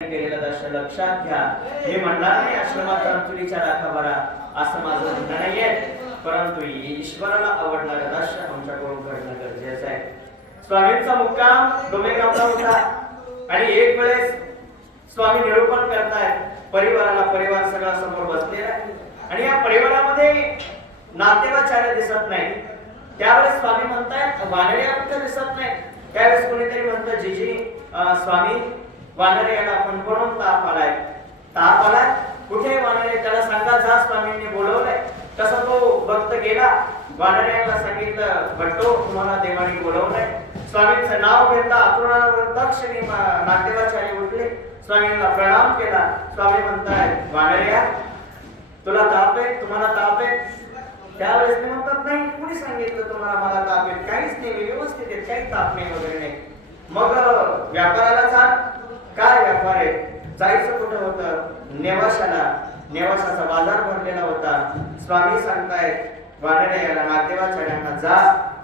केलेलं दर्शन लक्षात घ्या. मी म्हणणार नाही आश्रमात तंतुलीच्या राखा भरा. असं माझं म्हणणं नाहीये. परंतु ईश्वराला आवडणारं दर्शन आमच्याकडून करणं गरजेचं आहे. स्वामींचा मुक्काम डोमेगावला होता. आणि एक वेळेस स्वामी निरूपण करतायत. परिवाराला परिवार सगळा समोर बसलेला आणि या परिवारामध्ये नातेवाचार्य दिसत नाही त्यावेळेस स्वामी म्हणतायत वानरे कुठे दिसत नाही त्यावेळेस कोणीतरी म्हणतं जीजी स्वामी वानरे याला फणफणून ताप आलाय? ताप आलाय? कुठे वानरे त्याला सांगा जा स्वामींनी बोलवलंय. तसं तो भक्त गेला. वानऱ्याला सांगितलं भट्टो तुम्हाला देवानी बोलवलंय. स्वामींचं नाव घेतलं आतुरावर दक्षिणी नातेवाचार्य उठले. स्वामींना प्रणाम केला. स्वामी म्हणताय वानर्या तुला ताप आहे? तुम्हाला ताप आहे? त्यावेळेस ते म्हणतात नाही कुणी सांगितलं तुम्हाला मला ताप आहे? काहीच नाही मी व्यवस्थित आहे काही ताप नाही वगैरे नाही. मग व्यापाराला व्यापार आहे जायचं कुठं होतं? नेवाशाला. नेवाशाचा बाजार भरलेला होता. स्वामी सांगतायत वानरे याला नातेवाचार्यांना जा.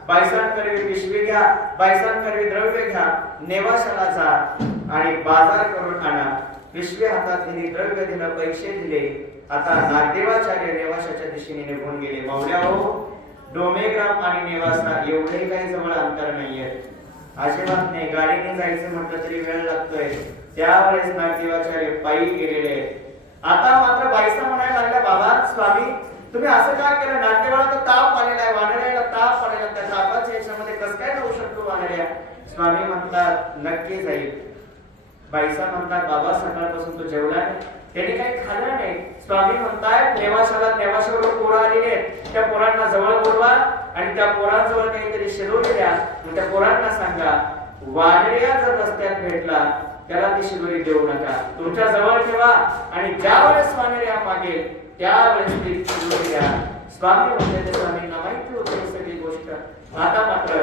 बायसान करवी पिशवी घ्या. बायसान करवी द्रव्य घ्या. नेवाशाला जा आणि बाजार करून आणा. पिशवी हातात दिली द्रव्य दिलं पैसे दिले. आता नागदेवाचार्य नेवाशाच्या दिशेने निघून गेले. मावल्या हो डोमेग्राम आणि नेवासा एवढे काही जवळ अंतर नाहीये अजिबात नाही. गाडीने जायचं म्हटलं तरी वेळ लागतोय. त्यावेळेस नागदेवाचार्य पायी गेलेले आहेत. आता मात्र बाईसा म्हणायला लागल्या बाबा स्वामी तुम्ही असं काय केलं? नाट्यवाला तर ताप आलेला आहे वानड्याला ताप आलेला त्या तापाच्या याच्यामध्ये कसं काय जाऊ शकतो वानड्या स्वामी म्हणतात नक्की जाईल. बाईसा म्हणतात बाबा सकाळपासून तो जेवला त्याने काही खाल्लं नाही. स्वामी म्हणतायत नेवाशाला नेवाशावर पोरं आलेले आहेत त्या पोरांना जवळ बोलवा आणि त्या पोरांजवळ काहीतरी शिरोरी द्या. त्या पोरांना सांगा वानऱ्या जर रस्त्यात भेटला त्याला ती शिदोरी देऊ नका. तुमच्या जवळ ठेवा आणि ज्या वेळेस वानऱ्या मागेल त्यावेळेस ती शिदोरी द्या. स्वामी म्हणजे स्वामींना माहिती होती सगळी गोष्ट. आता मात्र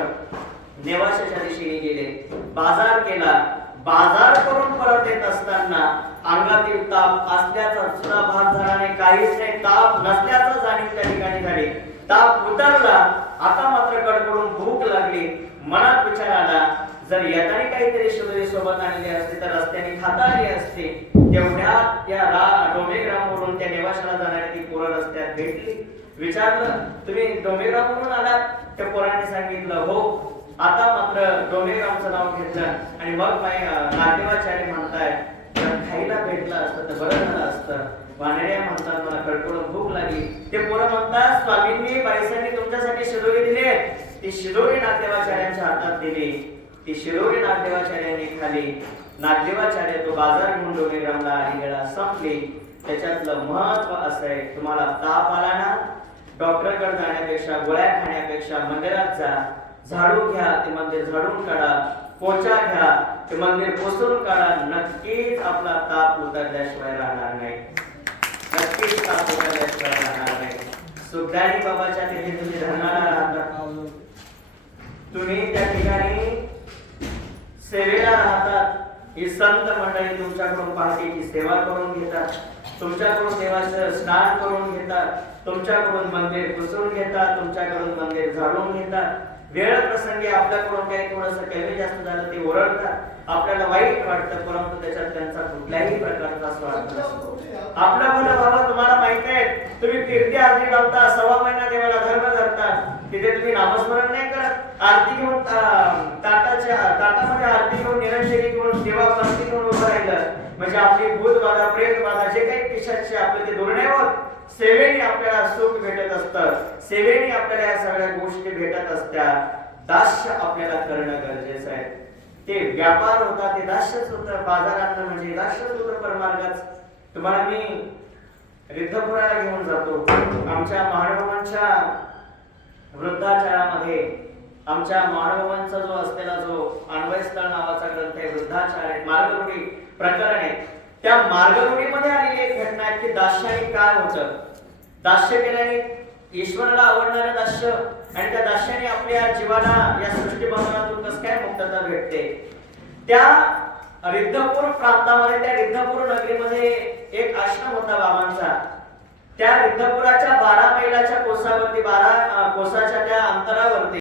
नेवाशाच्या दिशेने गेले. बाजार केला. बाजार करून परत येत असताना अंगातील ताप असल्याचा सुद्धा भाग झाला काहीच नाही. ताप नसल्याचं जाणीव त्या ठिकाणी झाली. ताप उतरला आता मात्र कडकडून भूक लागली. मनात विचार आला जर येताना काहीतरी शिवरी सोबत आणले असते तर रस्त्याने खाता आली असते. तेवढ्या त्या रा डोमेग्रामवरून त्या नेवाशाला जाणारी ती पोरं रस्त्यात भेटली. विचारलं तुम्ही डोमेग्रामवरून आलात? त्या पोराने सांगितलं हो. आता मात्र डोमेग्रामचं नाव घेतलं. आणि मग माय नातेवाचार्य म्हणताय जर भेटला असतं तर बरं झालं असतं. वानड्या म्हणतात मला कडकडून भूक लागली. ते पोरं म्हणतात स्वामींनी बाईसांनी तुमच्यासाठी शिदोरी दिले. ती शिदोरी नागदेवाचार्यांच्या हातात दिली. ती शिदोरी नागदेवाचार्यांनी खाली. नागदेवाचार्य तो बाजार घेऊन डोमेग्रामला आणि वेळा संपली. त्याच्यातलं महत्त्व असं आहे तुम्हाला ताप आला ना? डॉक्टरकडे जाण्यापेक्षा गोळ्या खाण्यापेक्षा मंदिरात जा. झाडू घ्या ते मंदिर झाडून काढा. पोचा घ्या. ते मंदिर कोसळून काढा. नक्कीच आपला ताप उतरल्याशिवाय राहणार नाही. नक्कीच ताप उतरल्याशिवाय राहणार नाही. सुखदानी बाबाच्या तिथे तुम्ही धर्माला राहता तुम्ही त्या ठिकाणी सेवेला राहतात. ही संत मंडळी तुमच्याकडून पहाटेची सेवा करून घेतात. तुमच्याकडून देवाचं स्नान करून घेतात. तुमच्याकडून मंदिर पुसून घेतात. तुमच्याकडून मंदिर झाडून घेतात. वेळ प्रसंगी आपल्याकडून काही थोडस कमी जास्त झालं ते ओरडतात. आपल्याला वाईट वाटतं परंतु त्याच्यात त्यांचा कुठल्याही प्रकारचा स्वार्थ नसतो. आपला मुलं बाबा तुम्हाला माहीत आहे तुम्ही फिरती आरती लावता सव्वा महिना देवाला धर्म धरता. तिथे तुम्ही नामस्मरण नाही करत. आरती घेऊन ताटाच्या ताटामध्ये आरती घेऊन निरंजनी घेऊन देवा पंक्ती घेऊन उभं राहिलं. म्हणजे आपली भूत बाधा प्रेत बाधा जे काही पिशाचे आपले ते दूर होत सेवेने आपल्याला सुख भेटत असतं. सेवेने आपल्याला या सगळ्या गोष्टी भेटत असत्या. दास्य आपल्याला करणं गरजेचं आहे. ते व्यापार होता ते दास्यच होतं बाजारात म्हणजे दास्यच होतं परमार्गाच. तुम्हाला मी रिद्धपुराला घेऊन जातो. आमच्या महानुभावांच्या वृद्धाचारामध्ये आमच्या महानुभावांचा जो असलेला जो अन्वयस्थळ नावाचा ग्रंथ आहे वृद्धाचार आहे मार्गरूढी प्रकरण आहे. त्या मार्गरूढीमध्ये आलेली एक घटना आहे की दास्याने काय होतं? दास्य केल्याने ईश्वराला आवडणारं दास्य आणि त्या दास्याने आपल्या जीवाला या सृष्टी बंधनातून कसं काय मुक्तता भेटते? त्या रिद्धपूर प्रांतामध्ये त्या रिद्धपूर नगरीमध्ये एक आश्रम होता बाबांचा. त्या रिद्धपुराच्या बारा मैलाच्या कोसावरती बारा कोसाच्या त्या अंतरावरती